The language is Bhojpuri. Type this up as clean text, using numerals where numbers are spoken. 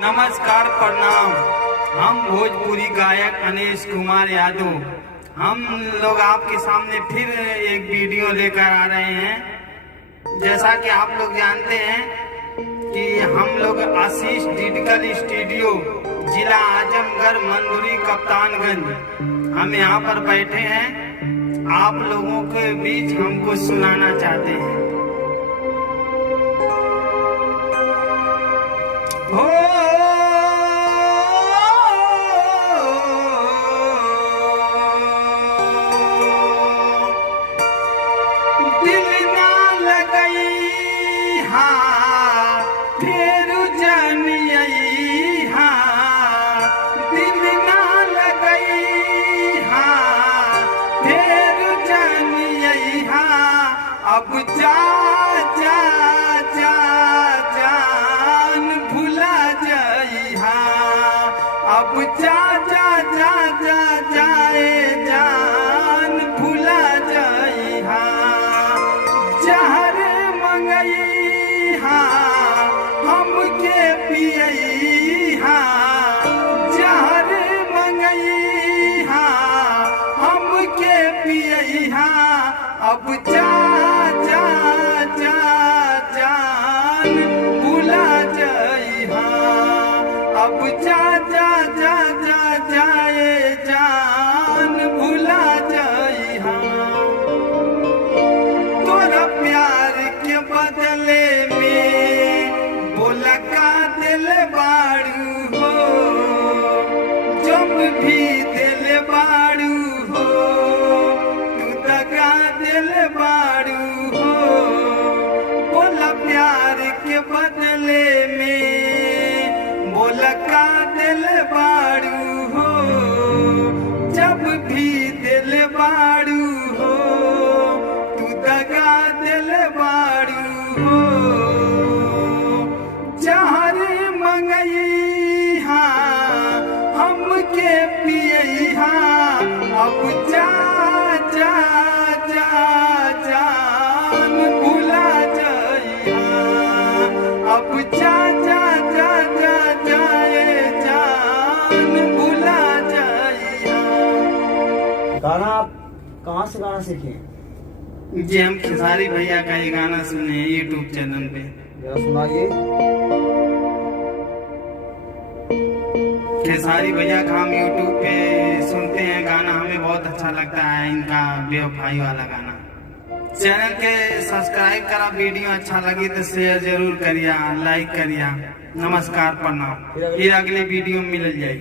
नमस्कार प्रणाम। हम भोजपुरी गायक अनीश कुमार यादव हम लोग आपके सामने फिर एक वीडियो लेकर आ रहे हैं। जैसा कि आप लोग जानते हैं कि हम लोग आशीष डिजिटल स्टूडियो जिला आजमगढ़ मंदुरी कप्तानगंज हम यहाँ पर बैठे हैं। आप लोगों के बीच हमको सुनाना चाहते हैं। दिल ना लगई हाँ फिर जनियई हाँ, दिल ना लगई हाँ फिर जनियई हाँ। अब जा जा जा जान भुला जाई हाँ, अब जा जा जा जा जाए जान भुला जाई हाँ। जहर मंगई हाँ हमके पियई हाँ, जहर मंगई हाँ हमके पियई हाँ। अब जा जा जा जान भुला जाई हाँ, अब जा जा जा जा जाए जान भुला जाई हाँ। तोरा प्यार के बदले में बोला का दिल बाड़ू हो, जब भी दिल बाड़ू हो तू दगा दिल बाड़ू हो। बोला प्यार के बदले में बोला का दिल बाड़ू हो, जब भी दिल बाड़ू हो तू दगा दिल बाड़ू हो। जहर मंगई हाँ हमके पियई हाँ, अब जा जा जा जान भुला जाई हाँ, अब जा जा जा जा जाए जान भुला जाई हाँ। गाना आप कहाँ से गाना सीखे? जी हम खेसारी भैया का ये गाना सुने हैं यूट्यूब चैनल पे। जरा सुनाइए। खेसारी भैया का हम यूट्यूब पे सुनते हैं गाना, हमें बहुत अच्छा लगता है इनका बेवफाई वाला गाना। चैनल के सब्सक्राइब करा, वीडियो अच्छा लगी तो शेयर जरूर करिए, लाइक करिए। नमस्कार प्रणाम, फिर अगले वीडियो में मिल जाए।